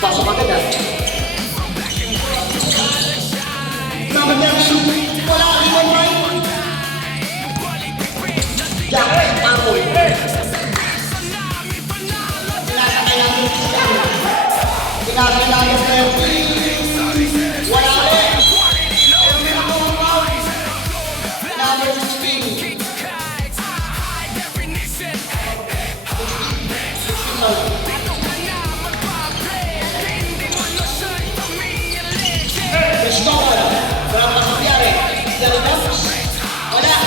Pasok agad ah. Naman niya ang shoot. Wala, limang right. Jack, Amoy. Pinasakay natin sa Erwin. Wala rin. Erwin ang mga foul. Number 16. 16 Cristóbal, para makasyari. Dalitas. Wala.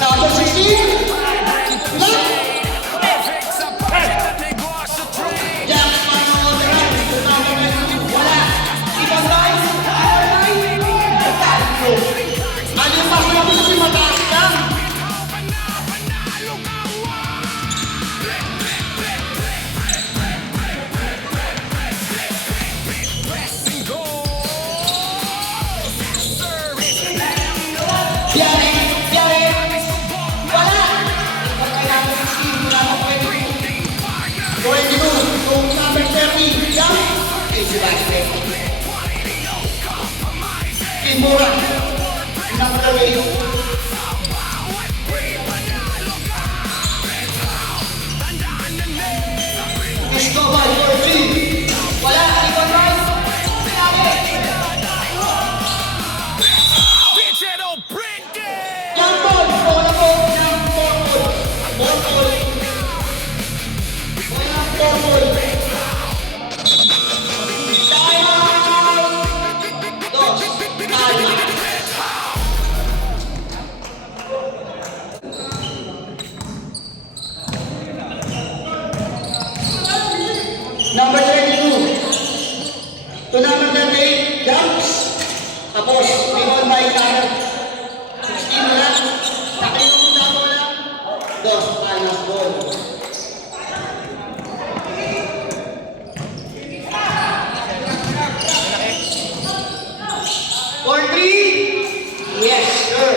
Number 16. Look. Jack, Manuel, number 19. Wala. Ibang guys. Ano yung mas na gusto si Mataas lang? Mura, number 8. Cristóbal, 14. Wala, ibang right. Jump ball, bola po, jump ball. Number 22 to number 38, jumps. Tapos, limon by Kyle. 16 na lang. Nakainom na bola. Dos, panas ball. For 3, yes, sir.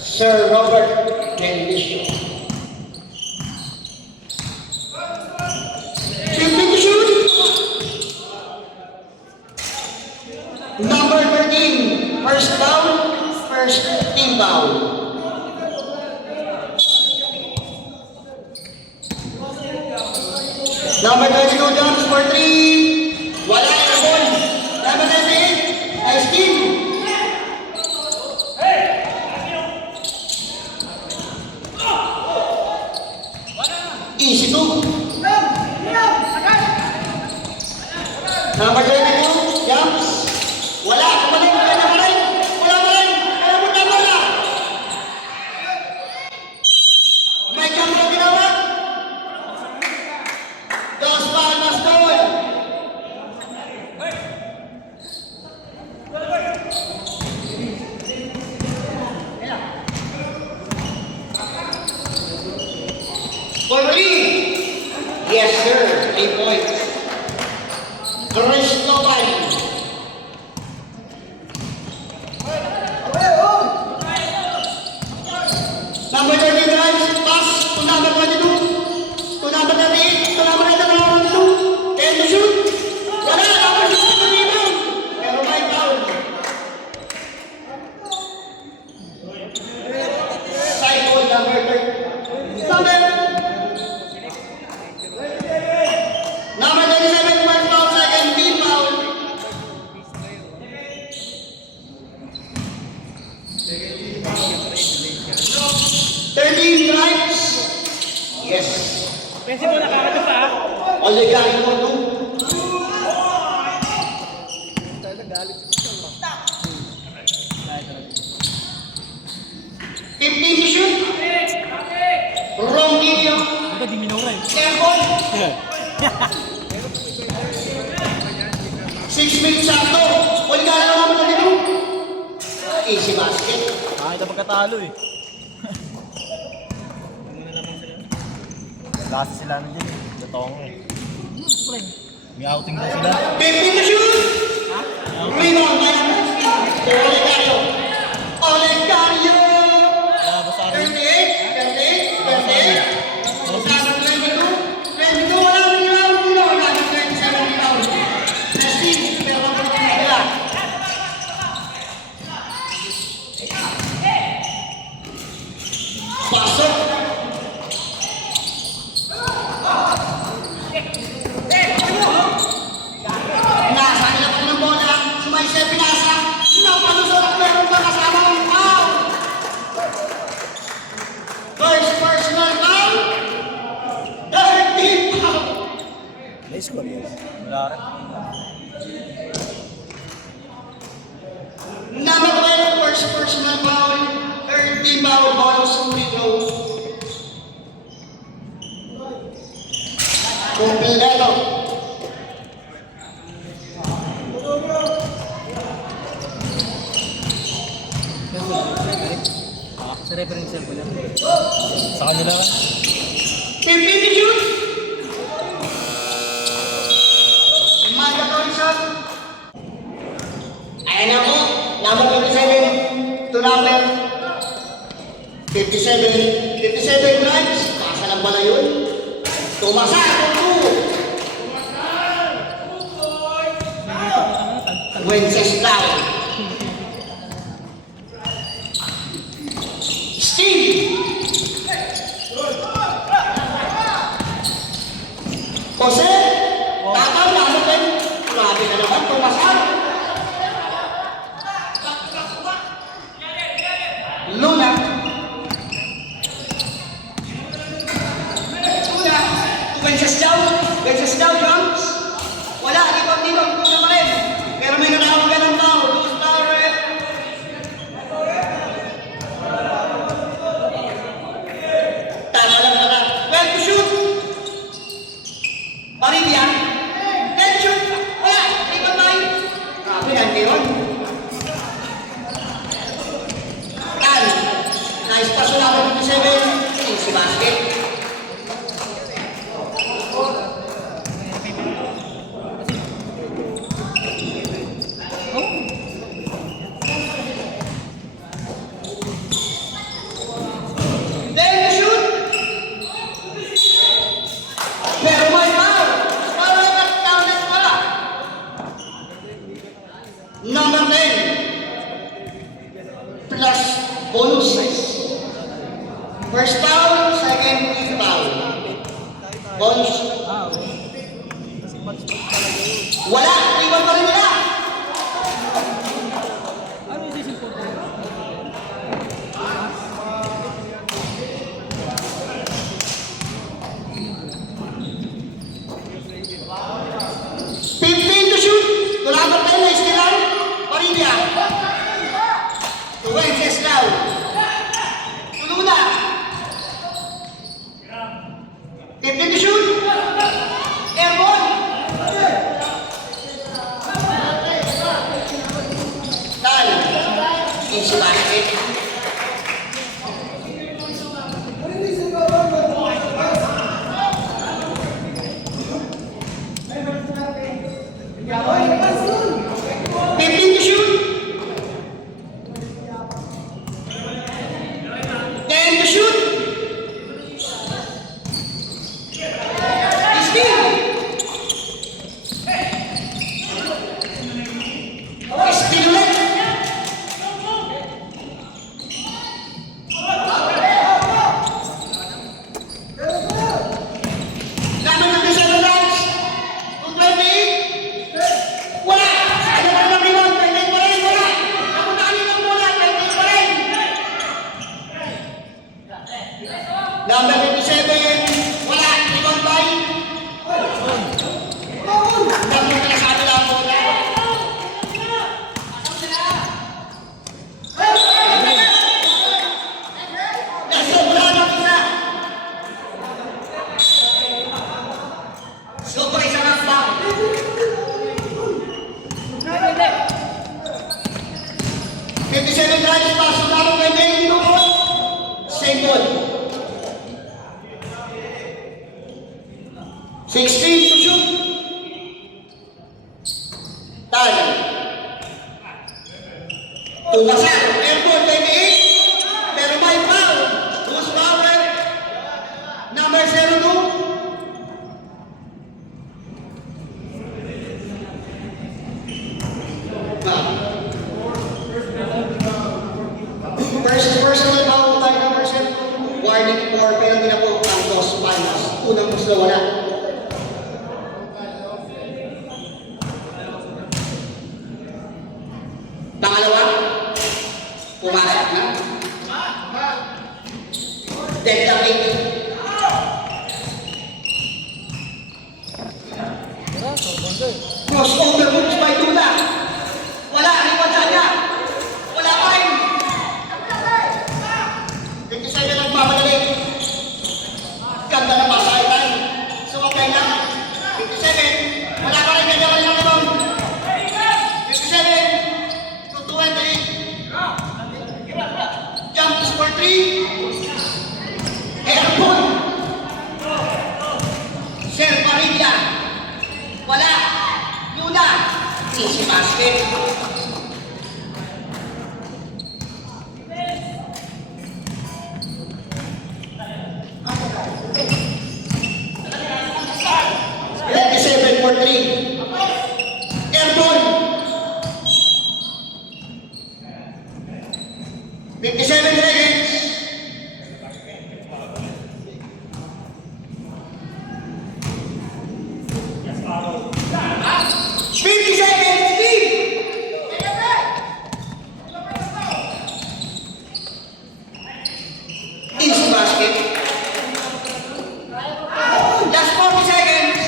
Sir Robert Bendisio. Number 13, first down, first team foul. Number 22, jumps for 3. Wala yung ball. Number 38, ice team. Easy 2. Number 22, jumps. Wala, kumaling, wala na maling. Wala maling, kaya mo na bola. May jump na ginawag. Dos palmas ball. For 3. Yes, sir. 3 points. Cristóbal. Number 30 drives, pass to number 22, to number 38, to number 22, 10 to shoot. Wala, number 6 to rebound. Pero may foul. Side ball, number 30. Number 37, first foul, second team foul. 13 drives. Yes. Pensi mo nakakata pa. Oligari mo 2. 15 to shoot. Wrong video. Ito, di minura eh. Airborne. 6 minutes sakto. Huli ka lang naman dito. Easy basket. Ito pagkatalo eh. Kasi sila na dyan eh. Gatong eh. May outing na sila. 15 to shoot. Rebound by Olegario. Olegario. Basta 38, 38, 38. Number 22. 22, wala nang ilaw. Wala nang 27 ilaw. Nasty, pero kapag nila. Pasok. Nasa nila pa ng bola. Sumaysay pinasa. Napalusot at meron pa kasama ng foul. First personal foul. 13 foul. Nice score yun. Wala rin. Number 12, first personal foul. 13 foul balls free throw. Completo. Sa reference ko lang. Sa kanila ka? 15 to shoot. Mandatory shot. Ayan na po. Number 27 to number 57. 57 drives. Kasa lang pala yun. Tumasa. Wenceslau. Steve. Jose. Tataw na ano din. Grabe na naman. Tumasa. Luna. Wenceslau. Wenceslau jumps. Wala. Dito. Luna pa rin. Pero may natawagan ng tao. Lose power rin. Tama lang pala. Well to shoot. Paridia. Well shoot. Wala. Di ba tayo? Grabe nanti yun. Tan. Nice pass na ako 27. Easy basket. Then shoot. Pero may foul. Foul at counted pala. Number 10. Plus bonus size. First foul, second foul. Bonus. Wala. Iwan pa rin nila. Ano yung sisip ko? 15 to shoot. Number 10 na istilan. Paridia. To Wenceslau. Luna. 15 to shoot. Airborne. Sobra isang asbang. 57 drives pass. Sundalo 28 dito po. Same ball. 16 to shoot. Tayo. Tumasan. Airport 28. Pero may foul. Who's power? Number 02. First personal foul by number 7. Warning for penalty na po ang Dos Palmas. Unang gusto wala. Pangalawa, pumasok na. Delta King. Crossover moves by Duda. Wala, liwata niya. Wala pa rin. 57 ang mamadali. Ganda na pasay tayo. Sumakay lang. 57. Wala pa rin. Ganda pa rin ang ibang. 57 to 20. Jump for 3. Airborne. Sir Parilla. Wala. Yuna. Easy basket. For 3. Airborne. 57 seconds. Easy basket. Last 40 seconds.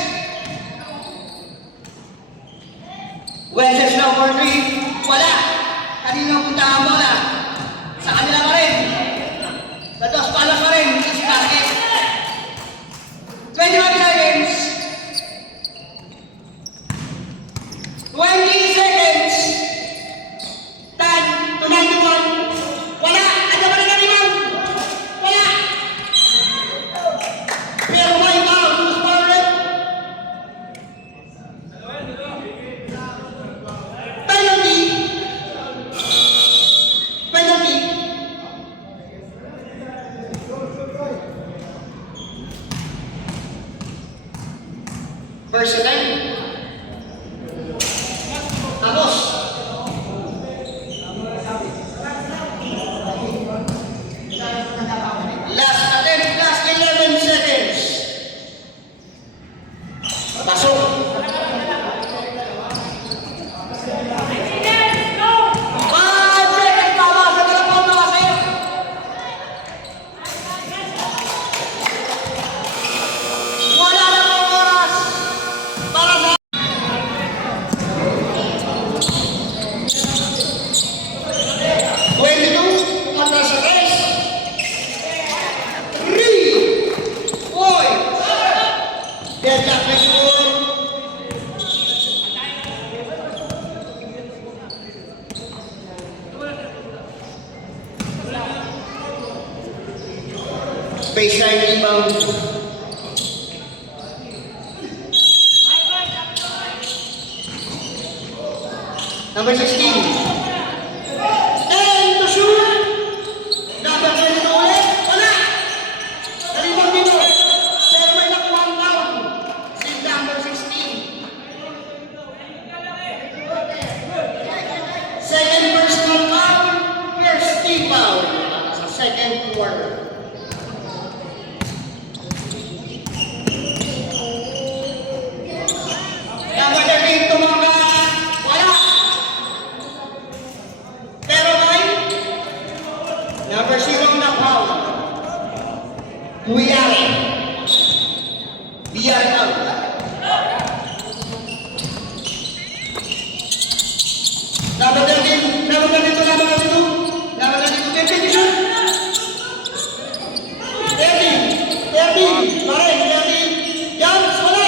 Wesses now for 3. Wala. Kanina punta ang bola. Sa kanila pa rin. Sa Dos Palos pa rin. Easy basket. 25 seconds. 20 seconds. 10 to 91. Wala. Ano pa rin ang limang? Wala. Pero may foul. Who's foul red? Penalty. Penalty. First and 10. Tapos. Last attempt, last 11 seconds. Pasok. 5 seconds pa ba sa dalawang mga sir? Wala na pong oras para sa 22, mata sa test. 3 points. Deadlock na score. Baseline rebound. Number 16. And to shoot. Number 22 ulit. Wala. Nalibang dito. Pero may nakuha ang foul. Si number 16. Second personal foul. First team foul. Sa second quarter. Number 13 tumangga. Wala. Pero may number 0 na foul. Huyari. Biyari out. Number 13, number 32, number 32. Number 32, 50 shoot. 30, 30, pare, 30. Jumps, wala.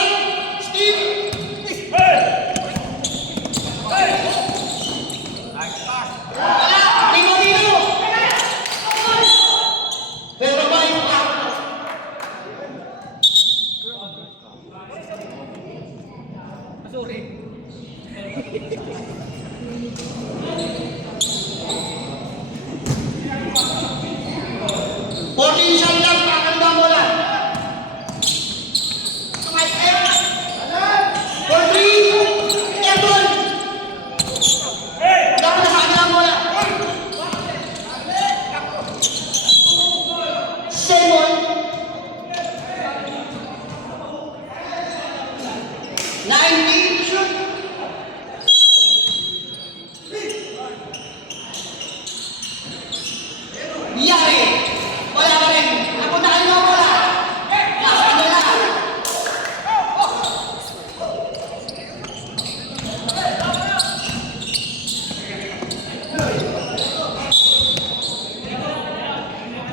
19 to shoot. Yari. Wala pa rin. Napunta kayo ng bola. Nasa kanila.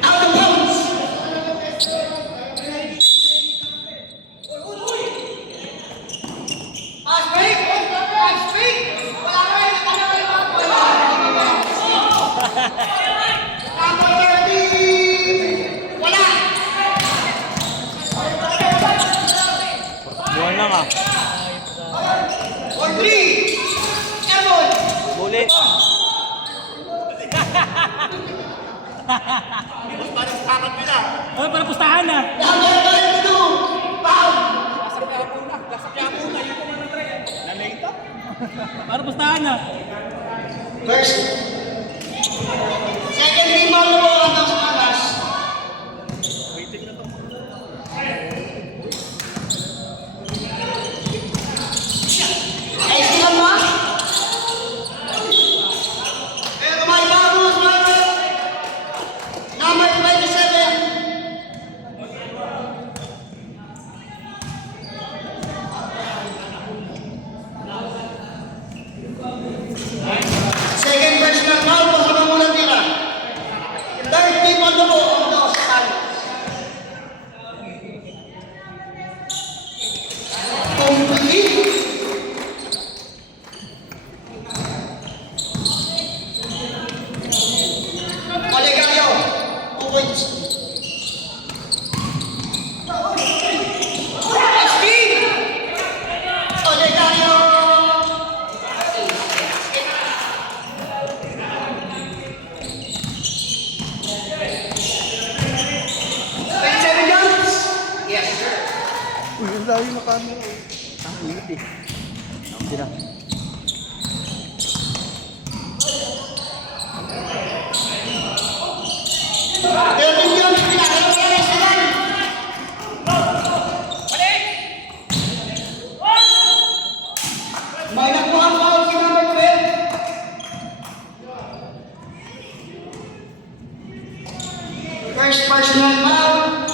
Out of bounds. Pass break. Pass break. Wala pa rin. Ano rin mga bola. Number 30. Wala. Buwan lang ah. For 3. Airborne. Buli. Ay, para pustahan na. Number 32. Foul. Para pustahan na. First. Second rebound na po ang Dos Alas. Ay, silang ba? Pero may bagos, number 27. Second personal foul po sa Mamulang Tira. Third rebound na po ang Dos Alas. Complete. Olegario, 2 points. Steve! Olegario! Twenty-seven yards? Yes, sir. Uy, ang dami na camera. Ang init eh. Hindi na. Thirteen yards, pinakalawa sa line. May nakuha ang foul si number 12. First personal foul.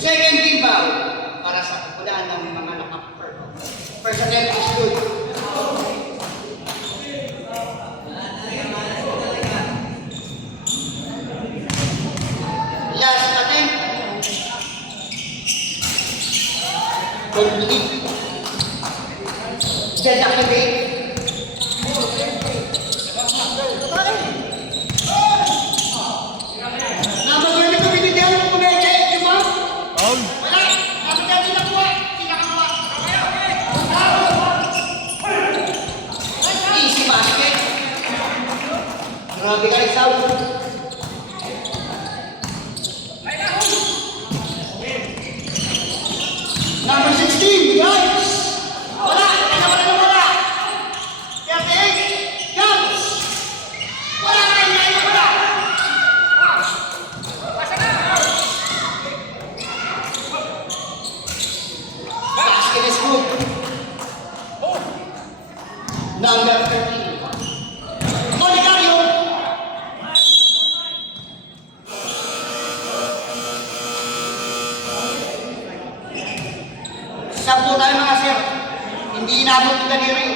Second team foul. Para sa kapulaan ng mga naka-purple. First attempt is good. Last attempt. Complete. Then activate. Number 22, binigyan mo kung may check, di ba? Paul. Wala. Number 30 nakuha. Sinakakuha. Easy basket. Grabe ka rin, Saul. Number 16, guys! Wala! Wala! 38, guys! Wala! Basket is good. Number 13. Solidario! Sampo tayo mga sir. Hindi inabot ng daliri.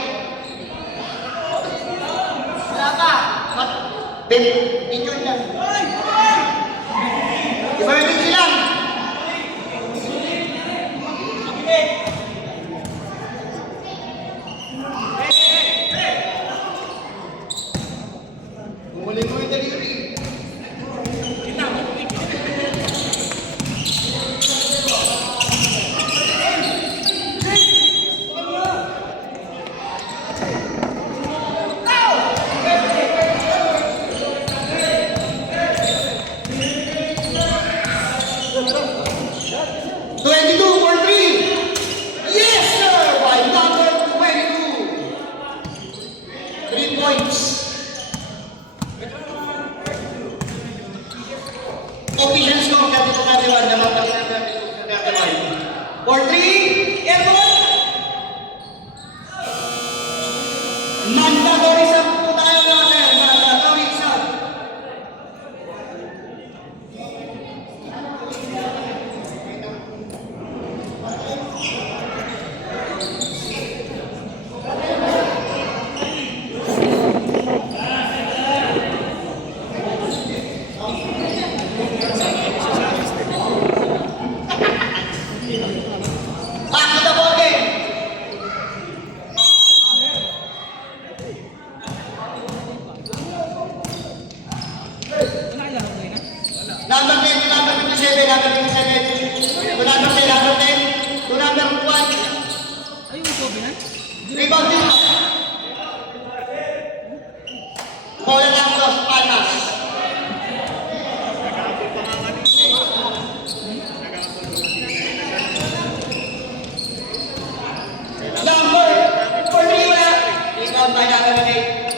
Wala pa. Injured lang. Emergency lang. Bumulin mo yung daliri. Rebound din. Bola ng Los Palmas. Number 40 wala. Rebound by number 8.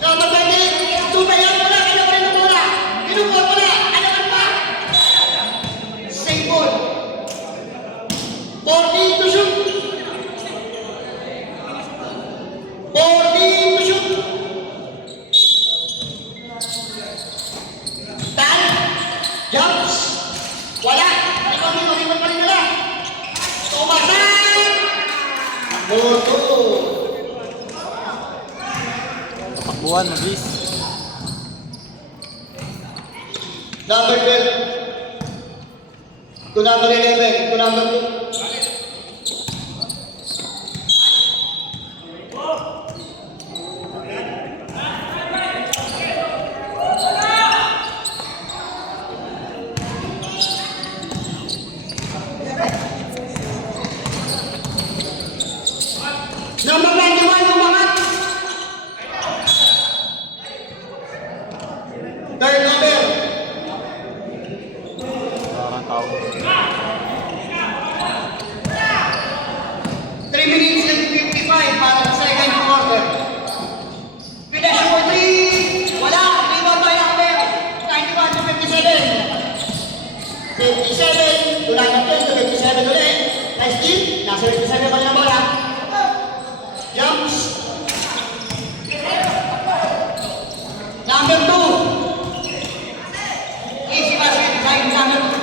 Number 20. Tumayan wala. Ano pa rin ang bola? Pinukot wala. Ano pa? Save ball. 14 to shoot. 14 to shoot. Tan. Jumps. Wala. Ikaw pa rin nila. Tumasan. Boto. Takbuhan, mabilis. Number 12. To number 11. To number 2. Number 91, umangat. Third number. Parang tao. 3 minutes and 55 para sa second quarter. Finish for 3. Wala. Rebound by number 91 to 57. 57 to 19 to 57 ulit. Nice steal. Nasa 57 pa rin ang bola. Jumps. Number 2. Easy basket. Side number 2.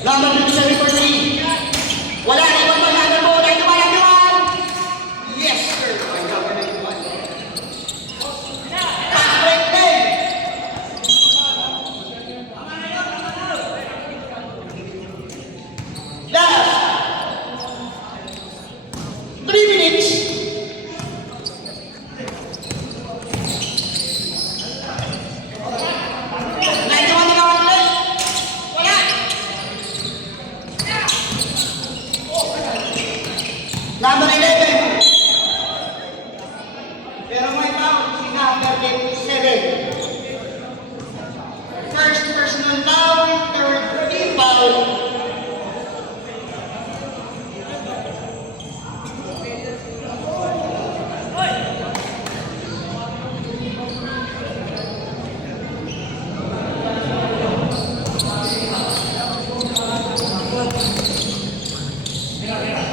Number 57 for 3. Wala. Ibang pa number 4. 91. Yes, sir. Number 91. Fast break 10. Last. 3 minutes. Number 11. Pero may foul si number 57. First personal foul, third team foul.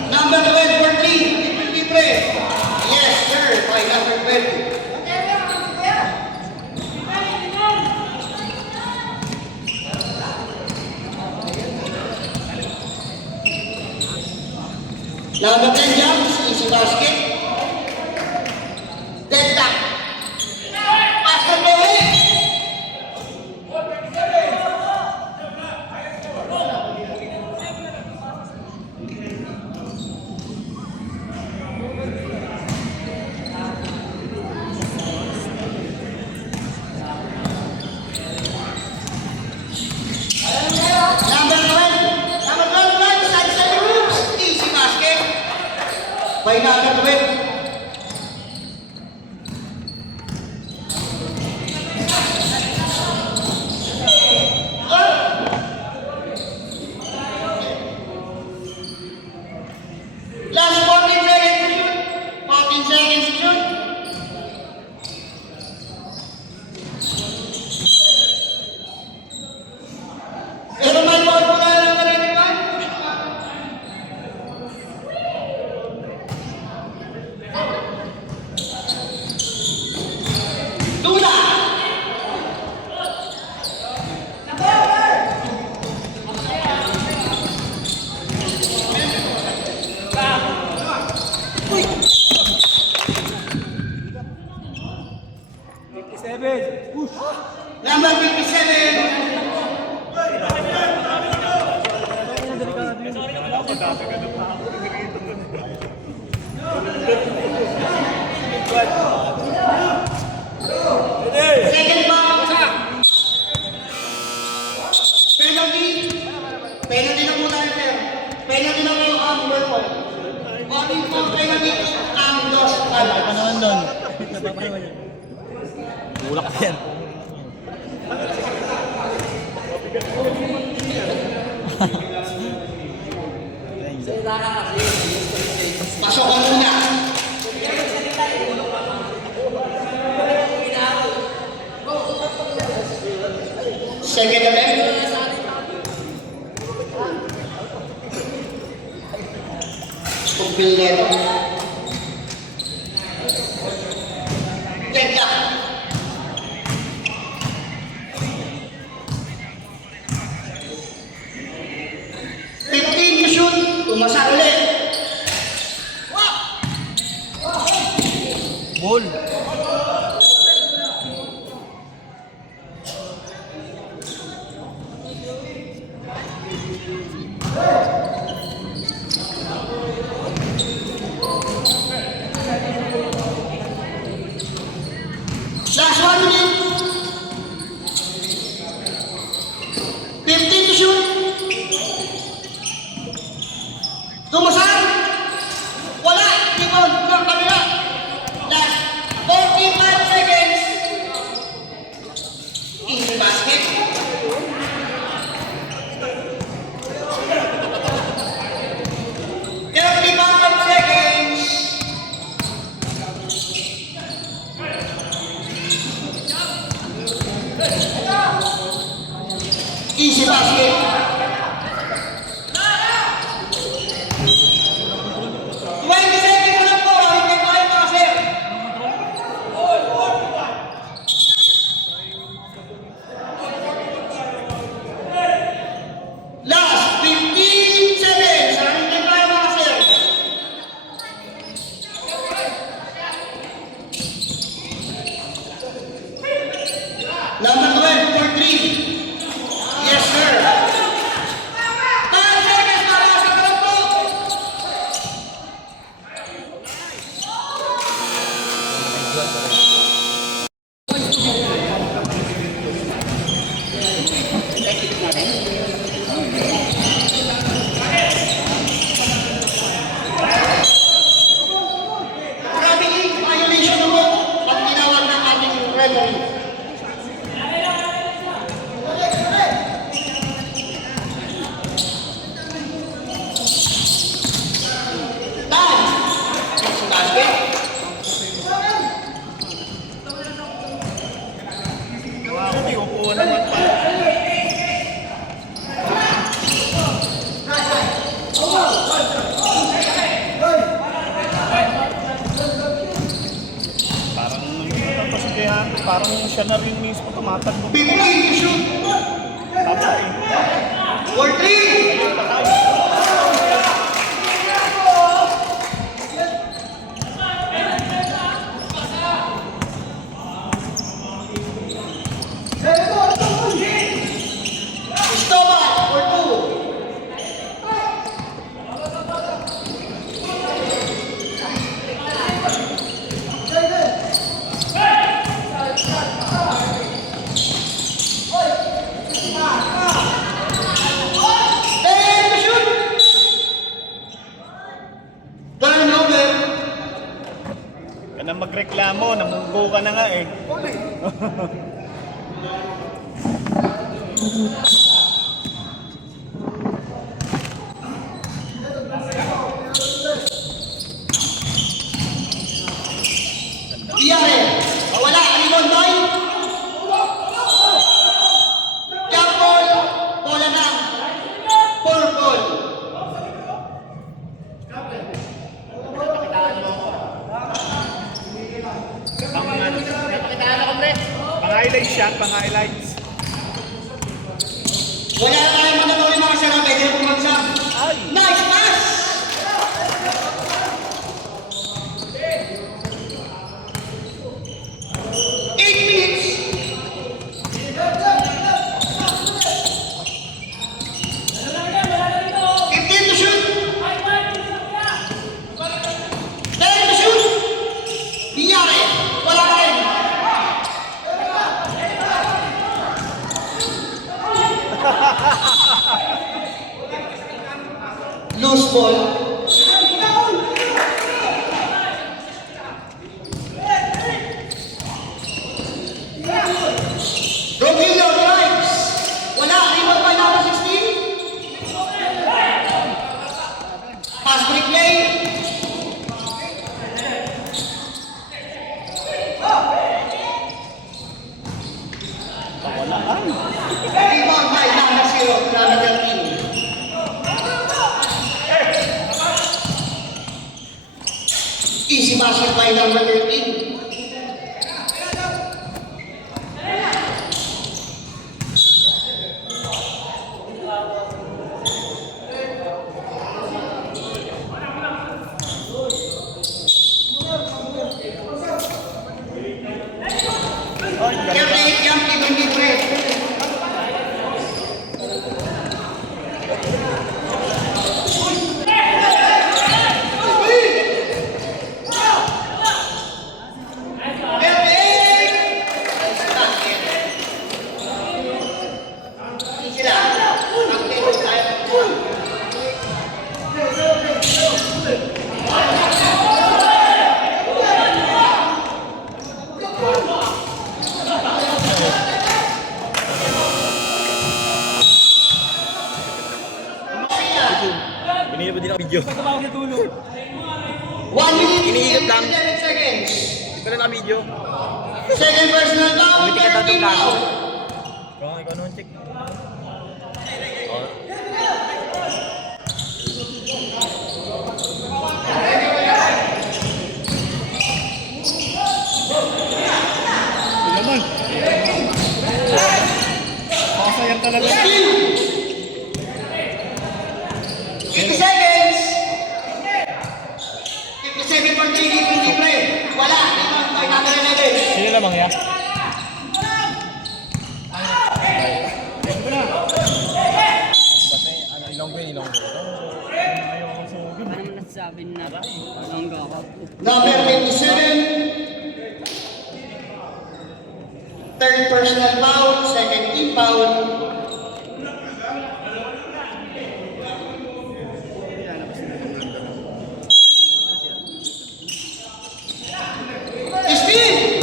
Number 12 for 3. Yes, sir. By number 12. Number 10 jumps, easy basket. Dead tap. Basket go in. Number 12. Number 12, side rooms. Easy basket. By number 12. Last 14 seconds to shoot. 14 seconds to shoot. Pero may ball po na lang na rin naman. Tuna. Number 57. Penalty na muna yun, sir. Penalty na mo ang purple. Only po penalty ang dos Wala pa kalas. naman doon. Bulak pa yan. Pasok ka muna. Second attempt. Pagbilero. Ganda. Fifteen to shoot. Umasa ulit. Ball. Last 1 minute. 15 to shoot. Tumasan. Wala. Tikon. Kurang kabila. Last 45 seconds. Easy basket. Seconds. Easy basket. 20 seconds lang po. Hindi tayo makasir. Last 15 seconds. Hindi tayo makasir. Number 12 for 3. Yes, sir. 5 seconds para sa grupo. Grabe, violation mo pag tinawag ng ating referee. May upuan naman pa. Parang napasigayan. Parang siya na rin mismo tumatakbo. 15 to shoot. Tama eh. For 3. Stop for 2. Turnover. Ka na magreklamo, namunggo ka na nga eh. Iyare. Wala. Alimon boy. Jump ball. Bola na. Purple. Pang-highlights siya, pang-highlights. Loose ball. Rogelio drives. Wala. Rebound by number 16. Pass break play. Rebound by number 0. Number 13. Easy basket by number 13. Yang different. Binigyan pa din ako video. 1 minute Iniikot lang. 11 seconds. Hindi ko na naka-video. Second personal foul. Umitik ka daw 13 itong gago. foul. Ikaw naman, check. Oh. Naman. Pakasayang talaga. 50 seconds. 57 for 3 hindi play. Wala. Rebound by number 11. Sino lamang ya? Basta ilong ko yun, ilong ko. Ano nasasabi na Longgo ako? Number 27. Third personal foul. Second team foul. Steve!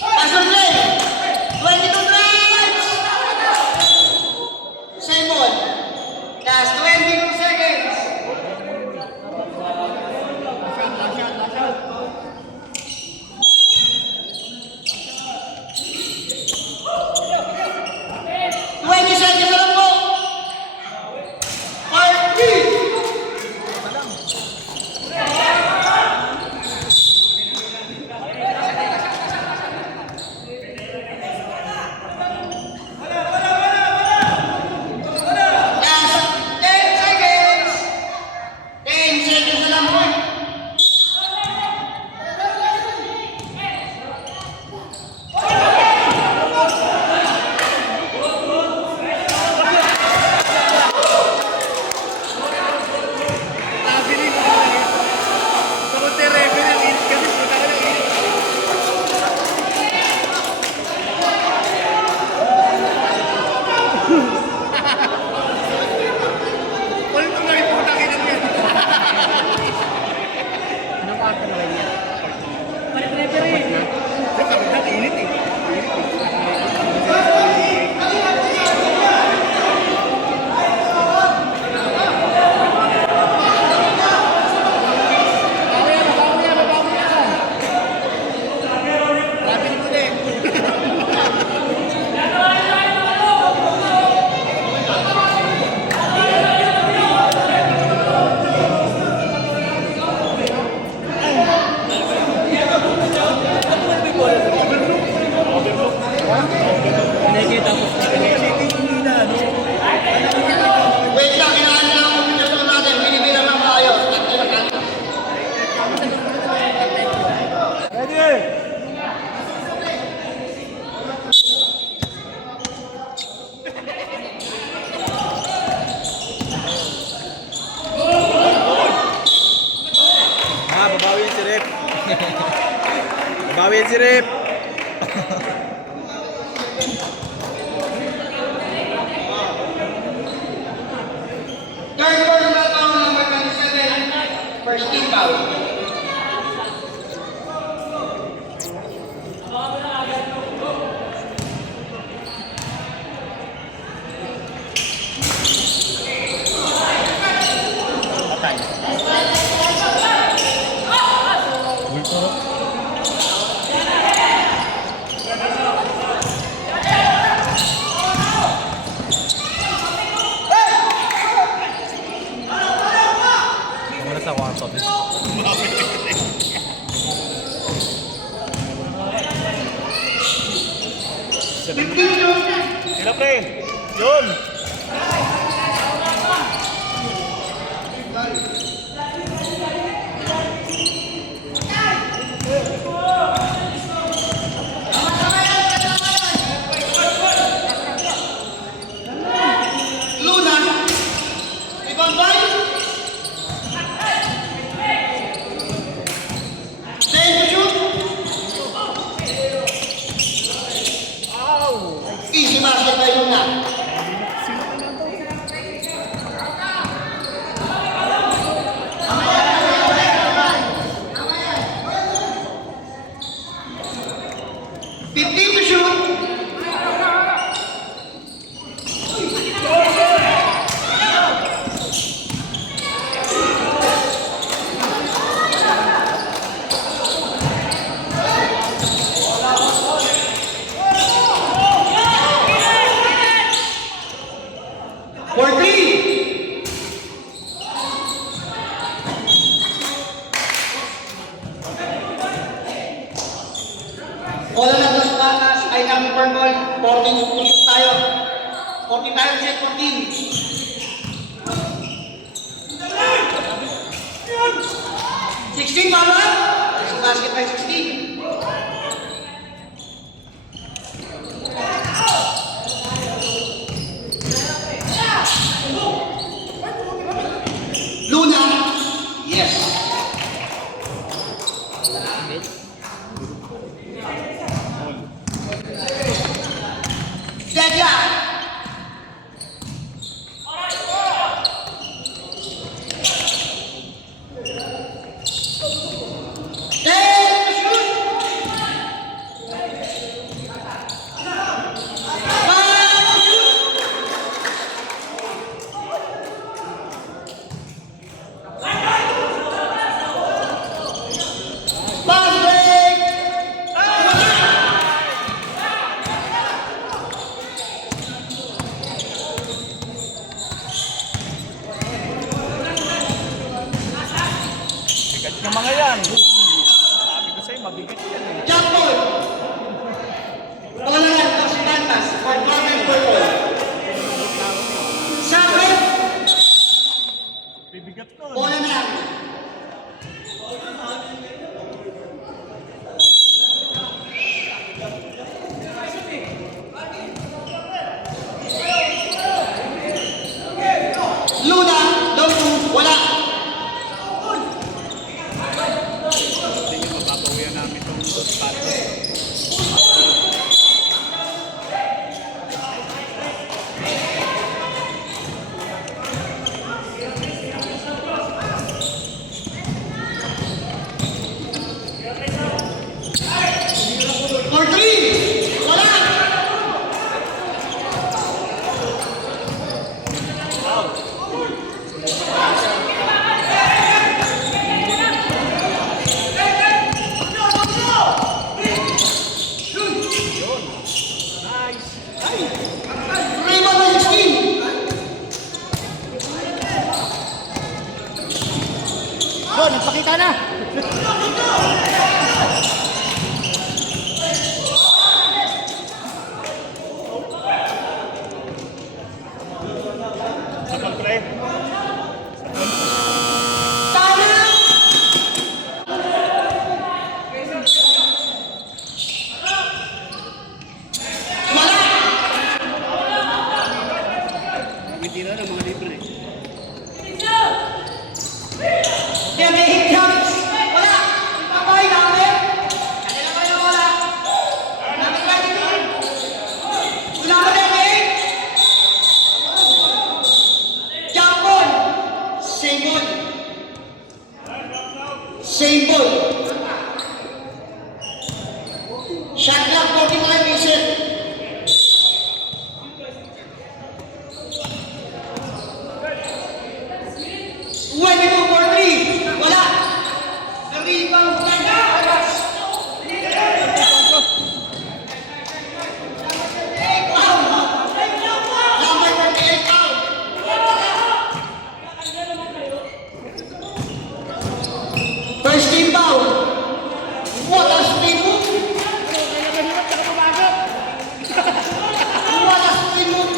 Pastor play! 22 drives! Simon! si Rep. Third personal foul, number 27. First team foul. Patay. Bulto. Muna sa kwarto. Sila pre. Yun. Luna. Rebound by. Then to shoot. Easy basket by Luna. Fifteen to shoot. For three. Wala na dos patas, ay kami per goal. 14 tusok tayo. 14 tayo, set 14. 16 mama. Sa basket by 16. Luna. Yes. Deadlock. Bigat ng mga yan. Sabi ko sa'yo, mabigat yan eh. Jump ball. Wala yan, Dos Santas. For comment purple. Sakit. Bibigat nun. Wala na yan. Luna, low two, wala. Mapapawian namin itong patos. For three, wala. Rebound by 16. Go, nagpakita na. Sakal pre. Tama. Wala. Tumitira ng mga libre. Kaya may hit shots. Wala. Papay namin. Same ball. Same ball. Shot clock 45 reset. When you go for 3, wala. Rebound. Number 28 out. First team foul. What a spin move. What a spin move.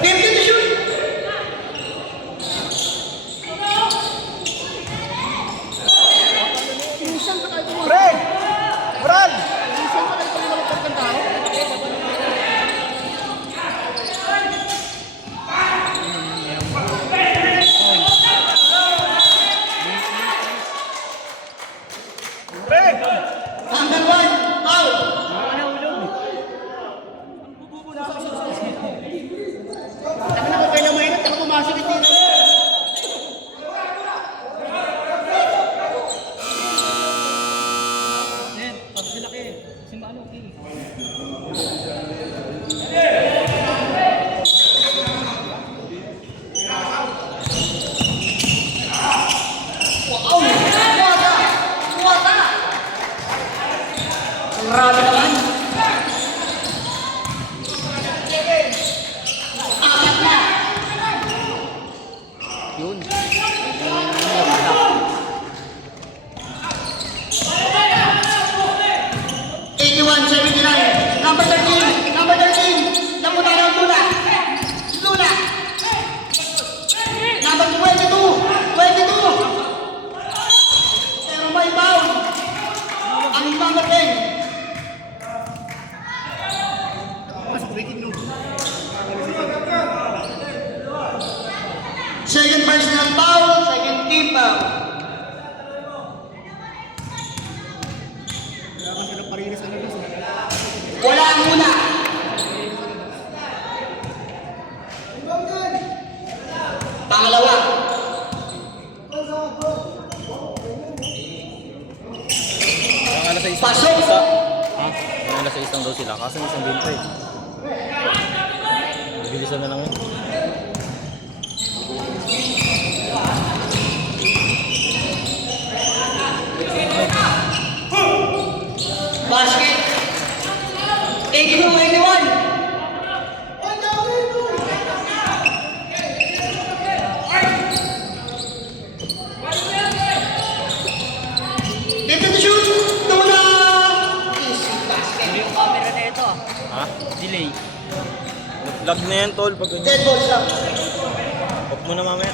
Fifty to shoot. Fred! Moral! Minsan pa tayo pag-iwalagpag ng tao. Number 1, foul. Taka na ko kayo na mainit, taka pumasok ito. Wow! Wata! Grabe naman. Apat na. Yun. 81-79. Number 13. Number 13. Napunta ng Luna. Luna. Number 22. 22. Pero may foul. Ang number 10. Second personal foul, second team foul. Wala ang muna. Pangalawa. Ang alas 6 Pasok. isa. Ha? Ang alas 6 lang daw sila. Kaso isang game pa eh. Bilisan na lang yun. Basket. 82-81. Dito to shoot. Tuna. Easy basket. Hindi yung camera na ito. Ha? Delay. Lag na yan tol pag ganyan. Dead ball stop. Off mo na mamaya.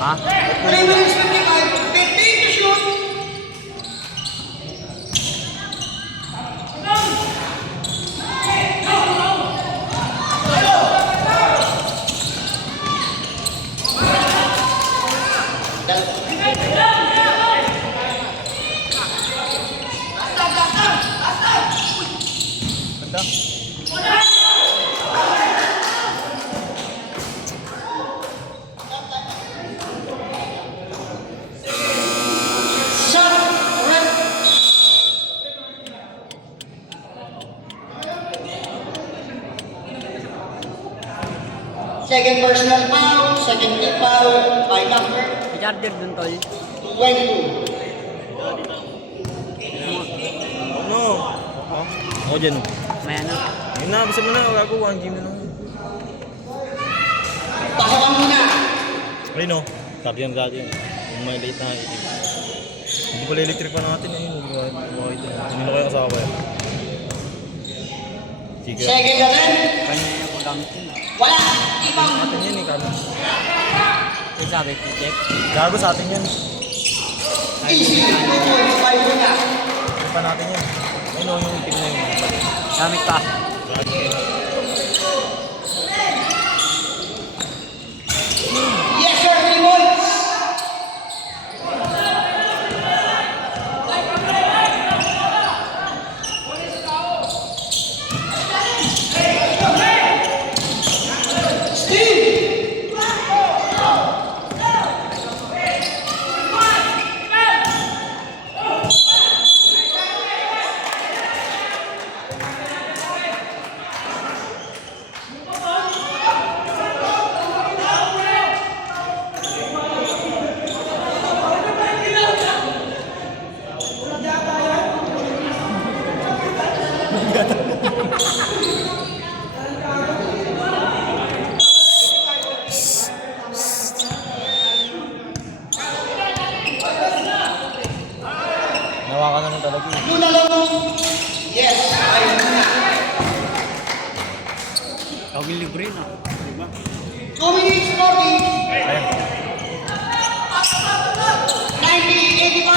Ha? 3 minutes 55. 15 to shoot. Ganda. Shot. Rep. Second personal foul, second team foul by number Charger dun, tol. 22. Ano? Ako dyan. May ano. Yun na, bisa mo na. Gago, 1 game na lang. Pasokan muna. Ayun o. Sabi yan dati yun. Yung may late na itim. Hindi pala electric pa natin eh. Hindi na kayo kasama yan. Sige. Second again. Kanya yung magamit yun. Wala. Ibang. Atin yan eh, kami. Yung sabi, check. Gago sa atin yan. Easy. Five na. Hindi pa natin yan. Ayun o, yung itim na yun. Gamit pa. Yes sir, 3 points. Tawagin libre na. 2 minutes 40. Ayun. 90-85.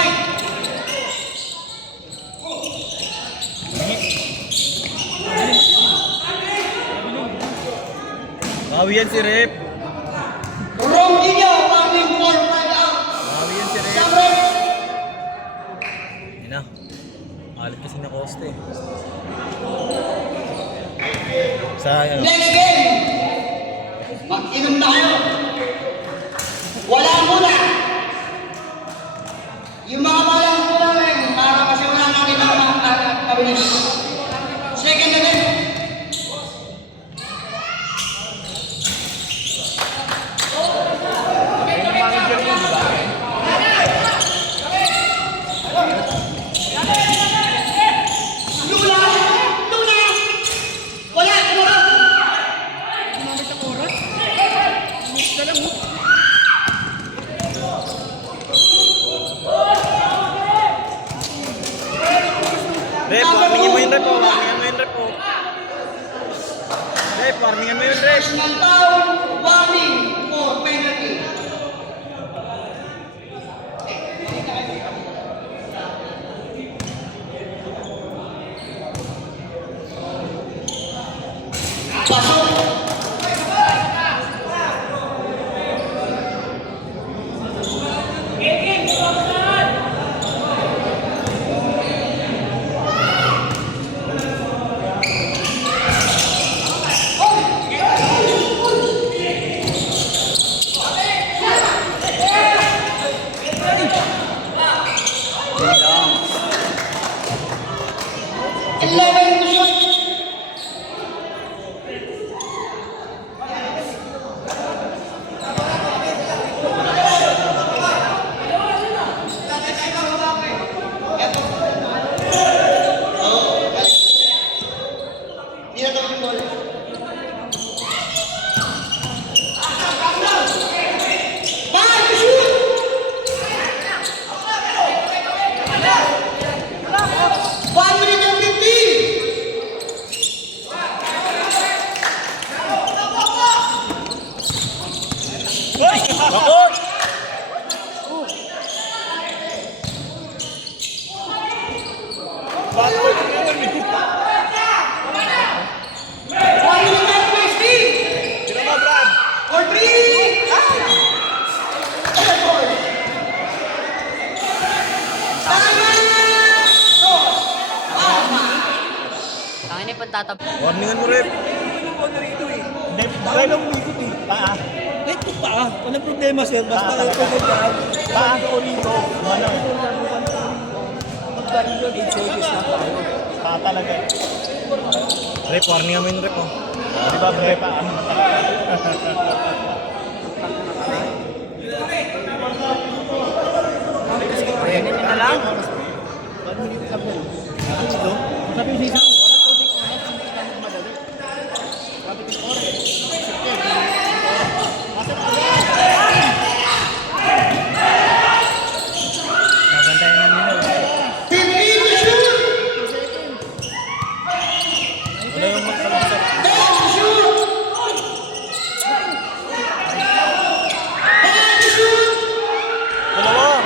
Bawi yan si Rep. Ronquillo, coming for 5 out. Bawi yan si Rep. Sabre. Yun na. Alit kasi na Costa eh. Sa ano? Next game. Mag-inom na kayo. Wala muna. Yung mga balang po namin, para kasi wala natin ang mga kabilis. Second na game. Lula! Lula! Wala! Wala! Rep, warningin mo yun Rep. Warningin mo yun Rep. Rep, warningin mo yun Rep. Personal foul, warning for penalty. Pasok. Bilang. 11 to shoot. Hindi na tapos yung bola. Five to shoot. 1 minute and 15. Bakot! One minute and 15. Sino ba, Brad? For 3. Tangin na yung pagtatap. Warningan mo Rep. Bawal ang umikot eh. Paa. Eh, kung paa. Walang problema sir. Basta pagkakaan. Paa ko rito. Wala. Pagkakaan yun, 8 seconds na tayo. Paa talaga. Rep, warningan mo yun Rep. Di ba, Bre? Paa. Ayan na lang. Sabi ni Sam, Nabantayan na nila. 15 to shoot. Ano yung magkalabas? 10 to shoot. 5 to shoot. Dalawa!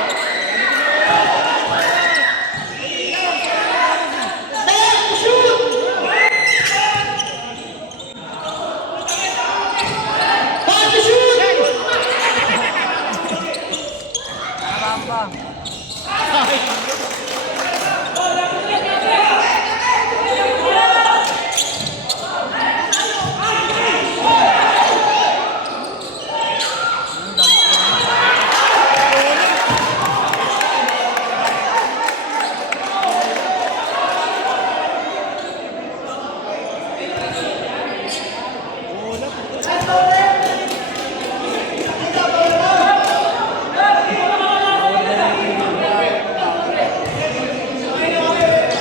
10 to shoot. 5 to shoot. Nabamba.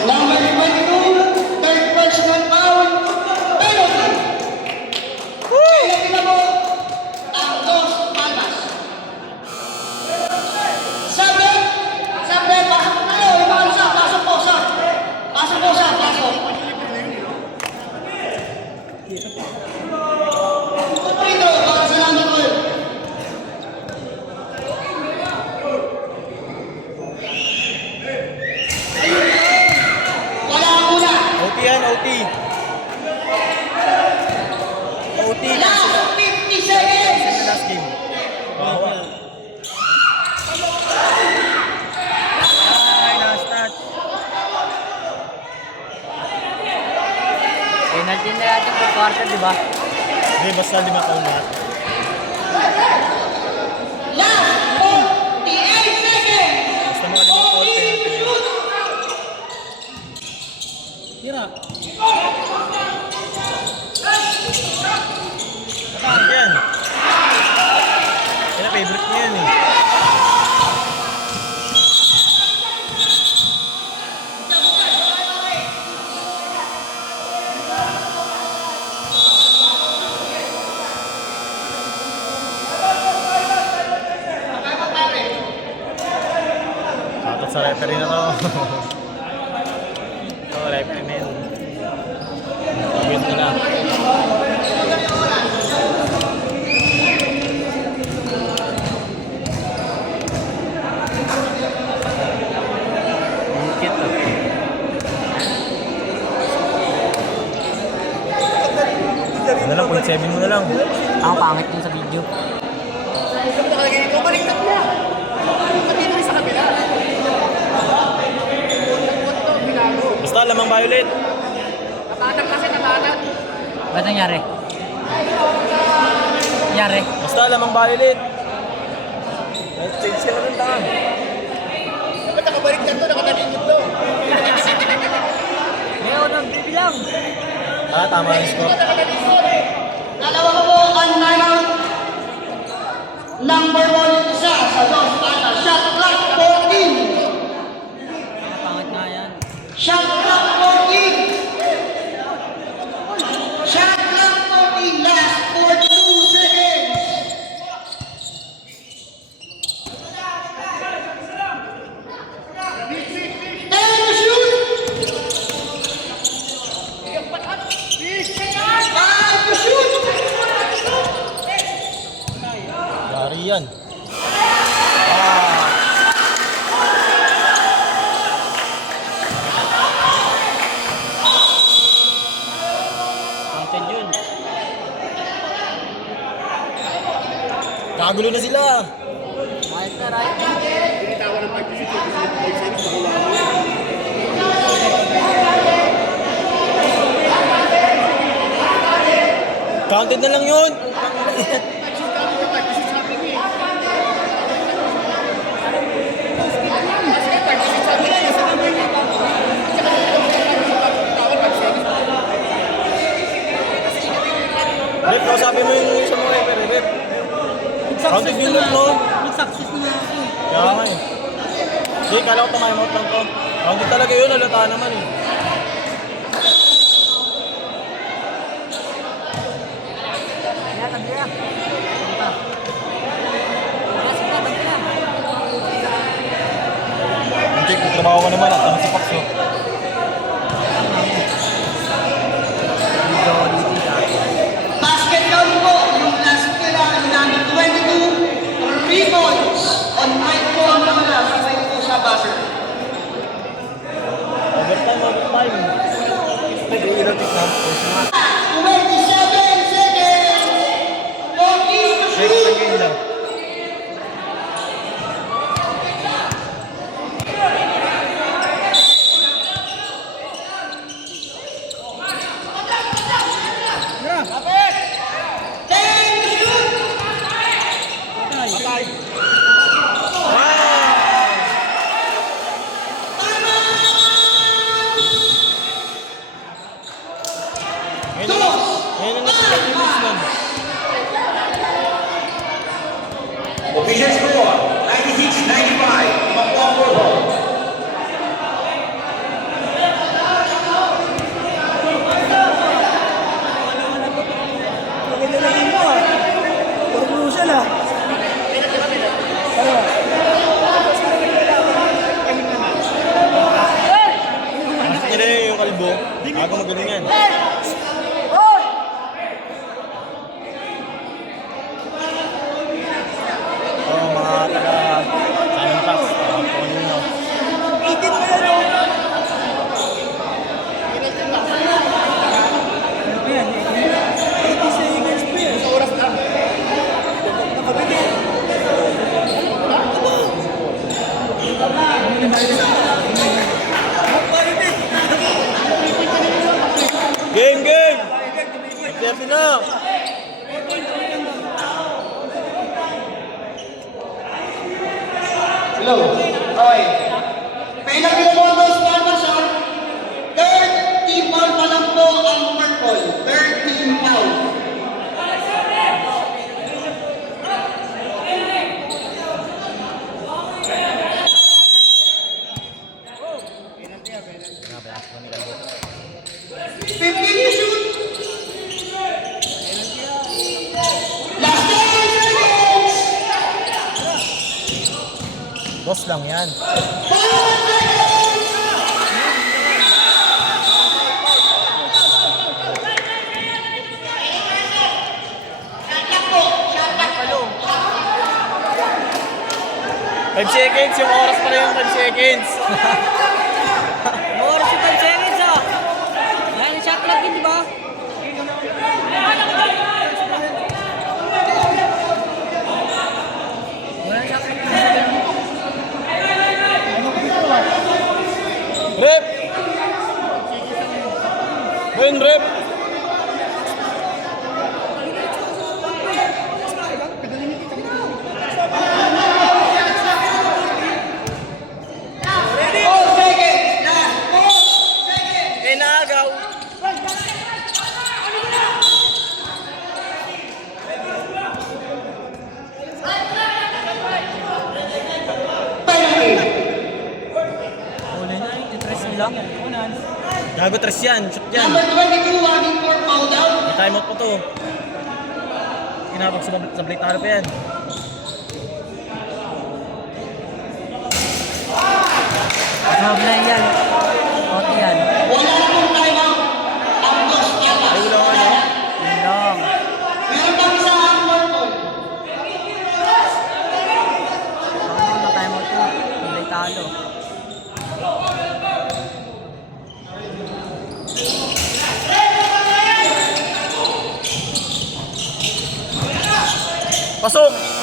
Number 22, third personal foul, penalty. Penalty na po ang Los Palmas. Sabi, pasok na kayo. Ibang sa, pasok po, sa. Pasok po, sa, pasok. per quarter, di ba? Hindi, basta 5 taon lahat. Last 48 seconds. Basta mga 5 taon, penalty. Tira. Ano yan? Yan, favorite niya yan eh. Takot sa referee na to. Ito, referee na yun. Pagyan ko na. Ingkit ah. Ano lang, 0.7 mo na lang. Ang pangit yun sa video. Bumaliktad niya. Pati rin sa kabila. Basta lamang violet. Natanag kasi natanag. Ba't nangyari? Nangyari? Basta lamang violet. Change ka na ng tangan. Dapat nakabaliktad to, nakataligid to. Ngayon, nagbibilang. Ah, tama yung score. Dalawa ko po ang timeout. Number 1 isa sa Dos Bata. Shot clock 14. Pangit nga yan. Shot clock 14. Shot clock 14. Last 42 seconds. And the shoot. 5 to shoot. Yari yan. Counted yun. Kagulo na sila. Right na, right na. Counted na lang yun. Rep, kausapin mo yung isa mo referee, Rep. Counted yun lang, no? Nag-success na ako eh. Kaya nga eh. Hindi, kala ko time out lang to. Counted talaga yun, halata naman eh. Kaya, tabi na. Punta. Kaya, sige, tabi na. Hindi, kung trabaho ka naman, at ano sa pakso. Basket count po, yung last kila, number 22, 3 points on Mike po ang wala, sabay po sa buzzer. Overtime, overtime. Nag-i-erotic na. 27 seconds, 14 to Next shoot. game lang. Ngayon ang next game is man. Official score 96-95. Makuha po. Pagkailangan mo ah. Puro crucial ah. Pasok niya rin yung kalbo. Ako magaling yan. Oo, mga taga Simon Pax. Kung ano yun. Itin mo yan oh. Ano ba yan? 80 seconds pa yan. Sa oras na. Nakabili. Game! Swerte na! Hello. Okay. May nagkakaroon ng sponsor. Third team foul pa lang po ang purple. Third team foul. Grabe, ako ni Kalbo. 15 to shoot. Last 10 seconds. Boss lang yan. 5 seconds. Shot po. Shot po. 5 seconds, yung oras pala yung 5 seconds. Oras yung 5 seconds ah. Yan, shot clock yun, di ba? Wala shot clock. Rep! Ben, rep! Eh, naagaw. Huli na, itres nila. Unan. Gago, tres yan. Shoot yan. Number 22, having 4 foul down. May time out pa to. Kinabag sa blade talo pa yan. Grab na yan. Okay yan. Wala na pong timeout. Ang dos yata. Ay, wala ano. Yun lang. Meron pang isang purple. Ano na tayo mo ito? Kulay talo. Pasok!